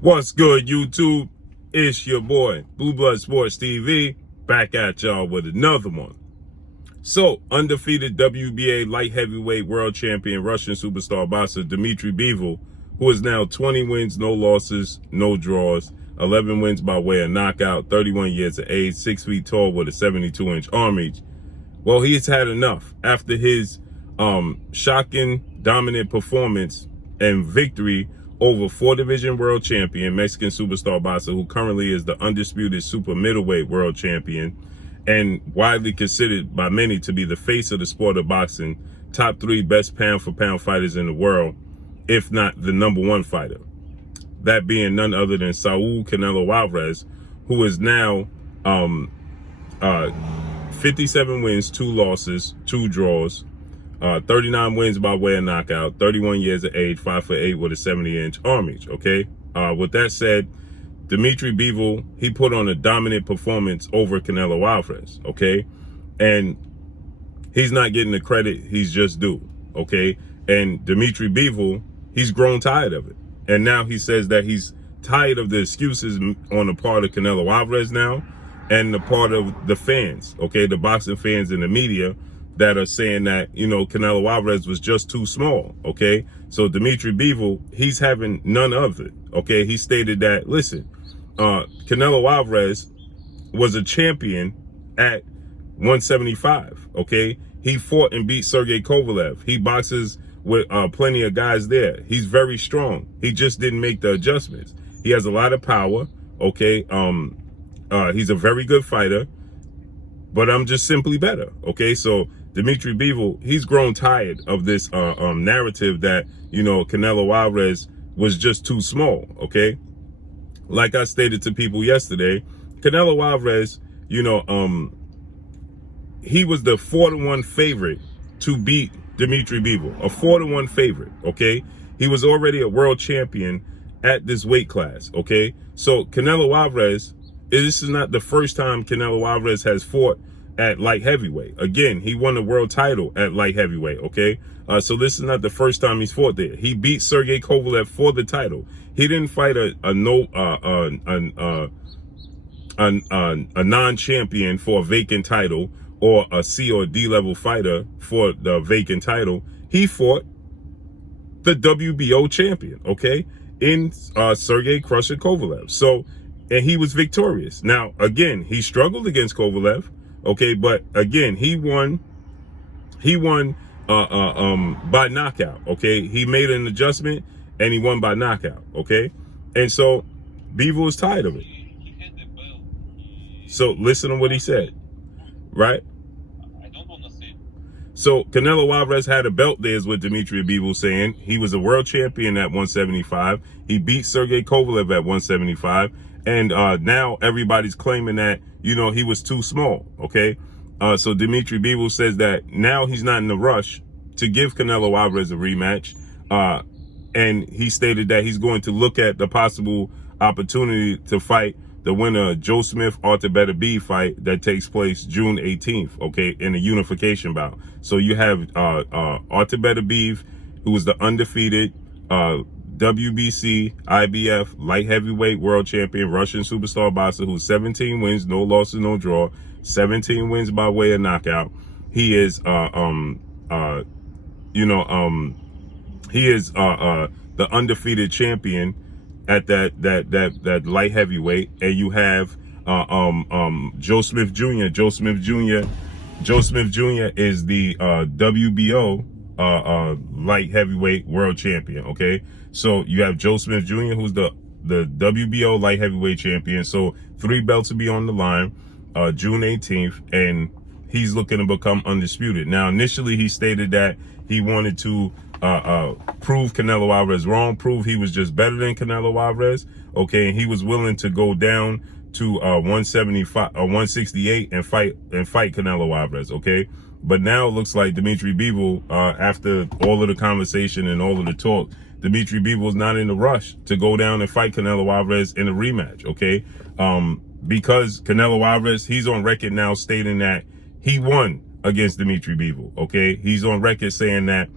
What's good, YouTube? It's your boy, Blue Blood Sports TV, back at y'all with another one. So, undefeated WBA light heavyweight world champion Russian superstar boxer Dmitry Bivol, who is now 20 wins, no losses, no draws, 11 wins by way of knockout, 31 years of age, 6 feet tall with a 72-inch arm reach. Well, he's had enough after his shocking, dominant performance and victory over 4-division world champion, Mexican superstar boxer, who currently is the undisputed super middleweight world champion and widely considered by many to be the face of the sport of boxing, top 3 best pound-for-pound fighters in the world, if not the #1 fighter. That being none other than Saul Canelo Alvarez, who is now 57 wins, 2 losses, 2 draws, 39 wins by way of knockout, 31 years of age, 5'8" with a 70-inch arm reach, okay? With that said, Dmitry Bivol, he put on a dominant performance over Canelo Alvarez, okay? And he's not getting the credit he's just due, okay? And Dmitry Bivol, he's grown tired of it. And now he says that he's tired of the excuses on the part of Canelo Alvarez now and the part of the fans, okay? The boxing fans and the media that are saying that, you know, Canelo Alvarez was just too small, okay? So Dmitry Bivol, he's having none of it, okay? He stated that, listen, Canelo Alvarez was a champion at 175, okay? He fought and beat Sergey Kovalev. He boxes with plenty of guys there. He's very strong. He just didn't make the adjustments. He has a lot of power, okay? He's a very good fighter, but I'm just simply better, okay? So Dmitry Bivol, he's grown tired of this narrative that, you know, Canelo Alvarez was just too small, okay? Like I stated to people yesterday, Canelo Alvarez, you know, he was the 4-1 favorite to beat Dmitry Bivol, a 4-1 favorite, okay? He was already a world champion at this weight class, okay? So Canelo Alvarez, this is not the first time Canelo Alvarez has fought at light heavyweight. Again, he won the world title at light heavyweight, okay? So this is not the first time he's fought there. He beat Sergey Kovalev for the title. He didn't fight a non-champion for a vacant title or a C or D level fighter for the vacant title. He fought the WBO champion, okay, in Sergey Crusher Kovalev. So, and he was victorious. Now, again, he struggled against Kovalev, okay, but again, he won by knockout, okay? He made an adjustment and he won by knockout, okay? And so Bivol is tired of it. So listen to what he said, right? So Canelo Alvarez had a belt there, is what Dmitry Bivol saying. He was a world champion at 175. He beat Sergey Kovalev at 175. And now everybody's claiming that, you know, he was too small, okay? So Dmitry Bivol says that now he's not in the rush to give Canelo Alvarez a rematch. And he stated that he's going to look at the possible opportunity to fight the winner of Joe Smith Arthur Beterbiev fight that takes place June 18th, okay, in a unification bout. So you have Arthur Beterbiev, who was the undefeated WBC, IBF, light heavyweight world champion, Russian superstar boxer, who's 17 wins, no losses, no draw, 17 wins by way of knockout. He is, he is the undefeated champion at that light heavyweight. And you have Joe Smith Jr. Joe Smith Jr. is the WBO light heavyweight world champion, okay? So you have Joe Smith Jr., who's the WBO light heavyweight champion. So 3 belts will be on the line June 18th, and he's looking to become undisputed. Now, initially, he stated that he wanted to prove Canelo Alvarez wrong, prove he was just better than Canelo Alvarez, okay? And he was willing to go down to 175 or 168 and fight Canelo Alvarez, okay? But now it looks like Dmitry Bivol, after all of the conversation and all of the talk, Dmitry Bivol is not in a rush to go down and fight Canelo Alvarez in a rematch, okay? Because Canelo Alvarez, he's on record now stating that he won against Dmitry Bivol, okay? He's on record saying that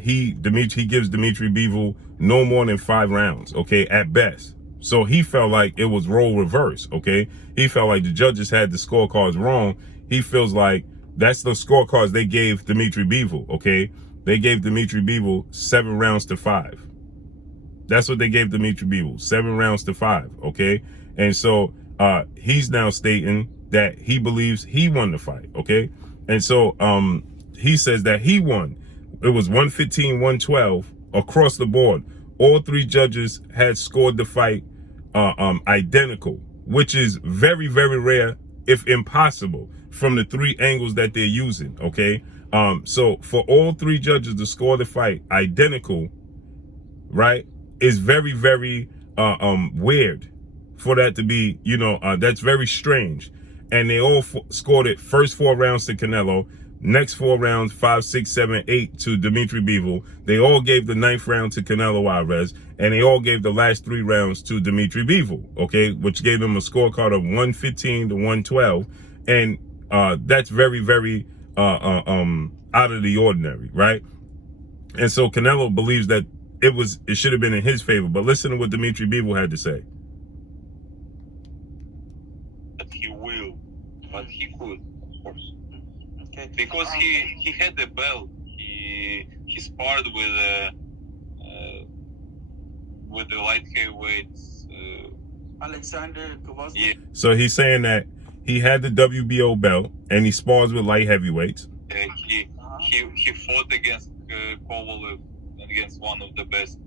he gives Dmitry Bivol no more than 5 rounds, okay, at best. So he felt like it was role reverse, okay? He felt like the judges had the scorecards wrong. He feels like that's the scorecards they gave Dmitry Bivol, okay? They gave Dmitry Bivol 7 rounds to 5. That's what they gave Dmitry Bivol, 7 rounds to 5, okay? And so he's now stating that he believes he won the fight, okay? And so he says that he won. It was 115, 112 across the board. All 3 judges had scored the fight identical, which is very, very rare, if impossible, from the 3 angles that they're using, okay? So for all 3 judges to score the fight identical, right, is very, very weird for that to be, you know, that's very strange. And they all scored it first 4 rounds to Canelo, next 4 rounds, 5, 6, 7, 8 to Dmitry Bivol. They all gave the 9th round to Canelo Alvarez, and they all gave the last 3 rounds to Dmitry Bivol, okay, which gave them a scorecard of 115 to 112. And that's very, very out of the ordinary, right? And so Canelo believes that it should have been in his favor. But listen to what Dmitry Bivol had to say. But he will, but he could, of course, okay. Because he had the belt. He sparred with the light heavyweights. Alexander Kowalski. Yeah. So he's saying that he had the WBO belt and he spars with light heavyweights. He fought against Kovalev, against one of the best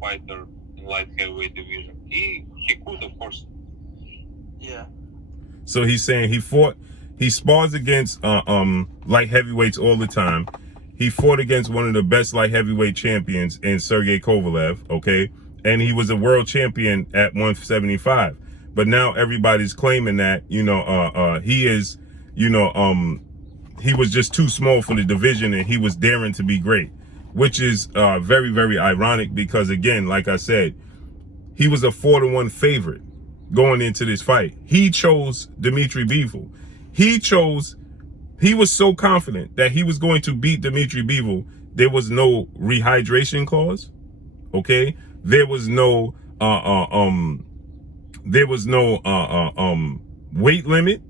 fighter in light heavyweight division. He could, of course. Yeah. So he's saying he spars against light heavyweights all the time. He fought against one of the best light heavyweight champions in Sergey Kovalev, okay? And he was a world champion at 175. But now everybody's claiming that, you know, he is, you know, he was just too small for the division and he was daring to be great, which is very, very ironic because, again, like I said, he was a 4-1 favorite going into this fight. He chose Dmitry Bivol. He was so confident that he was going to beat Dmitry Bivol. There was no rehydration clause, okay? There was no weight limit,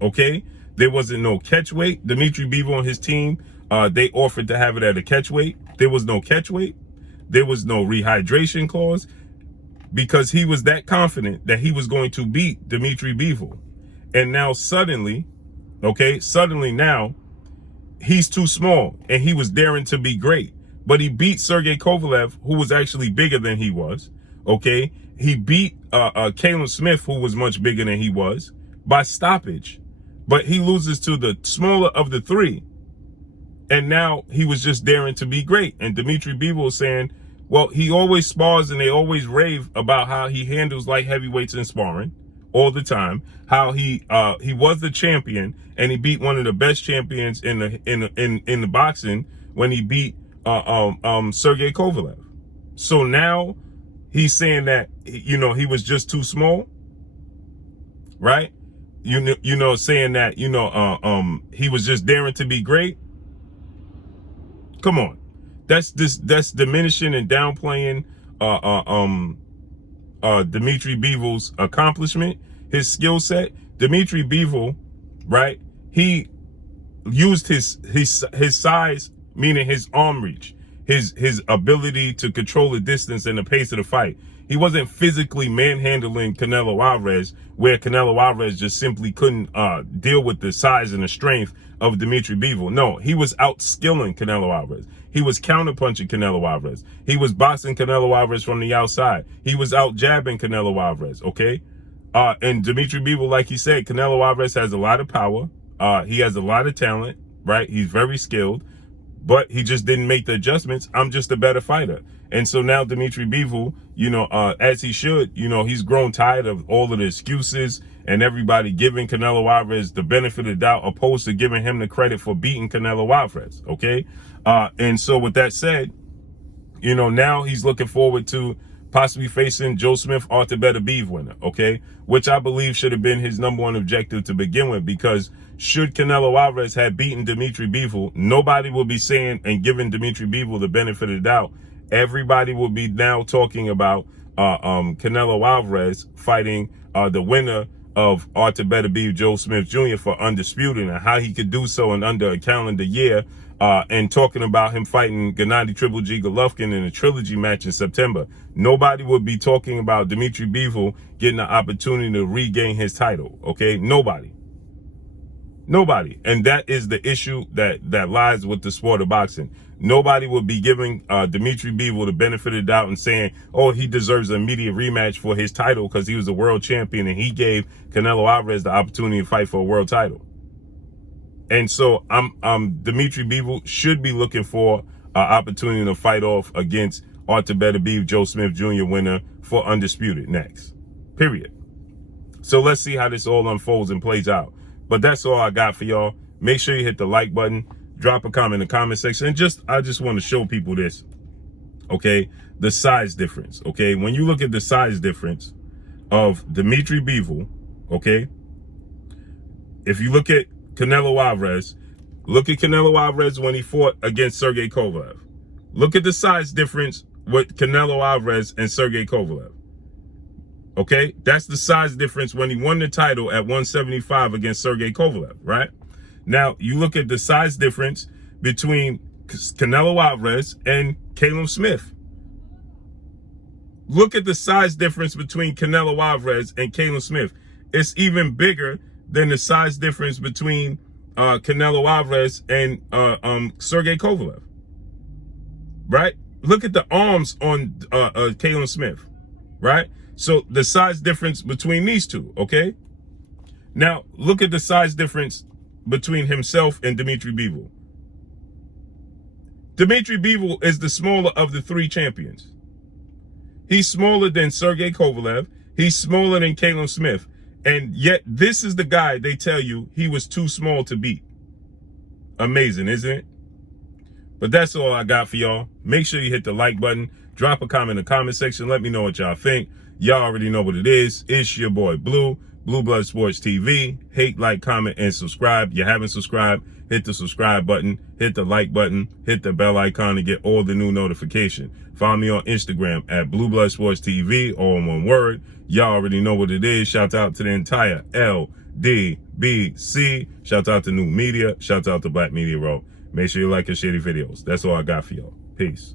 okay? There wasn't no catch weight. Dmitry Bivol and his team, they offered to have it at a catch weight. There was no catch weight. There was no rehydration clause because he was that confident that he was going to beat Dmitry Bivol. And now suddenly, okay, now he's too small and he was daring to be great. But he beat Sergey Kovalev, who was actually bigger than he was, okay? He beat Caleb Smith, who was much bigger than he was, by stoppage. But he loses to the smaller of the 3. And now he was just daring to be great. And Dmitry Bivol saying, well, he always spars and they always rave about how he handles light heavyweights in sparring all the time. How he was the champion and he beat one of the best champions in the boxing when he beat Sergey Kovalev. So now he's saying that, you know, he was just too small, right? You know, saying that, you know, he was just daring to be great. Come on. That's diminishing and downplaying Dmitry Bivol's accomplishment, his skill set. Dmitry Bivol, right? He used his size, meaning his arm reach, his ability to control the distance and the pace of the fight. He wasn't physically manhandling Canelo Alvarez, where Canelo Alvarez just simply couldn't deal with the size and the strength of Dmitry Bivol. No, he was outskilling Canelo Alvarez. He was counterpunching Canelo Alvarez. He was boxing Canelo Alvarez from the outside. He was out jabbing Canelo Alvarez, okay? And Dmitry Bivol, like he said, Canelo Alvarez has a lot of power. He has a lot of talent, right? He's very skilled, but he just didn't make the adjustments. I'm just a better fighter. And so now Dmitry Bivol, you know, as he should, you know, he's grown tired of all of the excuses and everybody giving Canelo Alvarez the benefit of the doubt opposed to giving him the credit for beating Canelo Alvarez, okay? And so with that said, you know, now he's looking forward to possibly facing Joe Smith, Arthur Better Beef winner, okay? Which I believe should have been his #1 objective to begin with, because should Canelo Alvarez have beaten Dmitry Bivol, nobody will be saying and giving Dmitry Bivol the benefit of the doubt Everybody will be now talking about Canelo Alvarez fighting the winner of Arthur Better Beef Joe Smith Jr. for Undisputed, and how he could do so in under a calendar year, and talking about him fighting Gennady Triple G Golovkin in a trilogy match in September. Nobody would be talking about Dmitry Bivol getting the opportunity to regain his title. Okay, nobody. And that is the issue that lies with the sport of boxing. Nobody would be giving Dmitry Bivol the benefit of the doubt and saying, oh, he deserves an immediate rematch for his title because he was a world champion and he gave Canelo Alvarez the opportunity to fight for a world title. And so Dmitry Bivol should be looking for an opportunity to fight off against Arthur Better Beef Joe Smith Jr. winner for Undisputed next. Period. So let's see how this all unfolds and plays out. But that's all I got for y'all. Make sure you hit the like button, drop a comment in the comment section, and I just want to show people this, okay? The size difference, okay? When you look at the size difference of Dmitry Bivol, okay? If you look at Canelo Alvarez, look at Canelo Alvarez when he fought against Sergey Kovalev. Look at the size difference with Canelo Alvarez and Sergey Kovalev. Okay, that's the size difference when he won the title at 175 against Sergey Kovalev, right? Now, you look at the size difference between Canelo Alvarez and Caleb Smith. Look at the size difference between Canelo Alvarez and Caleb Smith. It's even bigger than the size difference between Canelo Alvarez and Sergey Kovalev, right? Look at the arms on Caleb Smith, right? So the size difference between these two, okay? Now, look at the size difference between himself and Dmitry Bivol. Dmitry Bivol is the smaller of the three champions. He's smaller than Sergey Kovalev. He's smaller than Caleb Smith. And yet, this is the guy they tell you he was too small to beat. Amazing, isn't it? But that's all I got for y'all. Make sure you hit the like button. Drop a comment in the comment section. Let me know what y'all think. Y'all already know what it is. It's your boy Blue Blood Sports TV. Hate, like, comment, and subscribe. You haven't subscribed, hit the subscribe button, hit the like button, hit the bell icon to get all the new notifications. Follow me on Instagram at Blue Blood Sports TV, all in one word. Y'all already know what it is. Shout out to the entire LDBC. Shout out to New Media. Shout out to Black Media Row. Make sure you like and share the videos. That's all I got for y'all. Peace.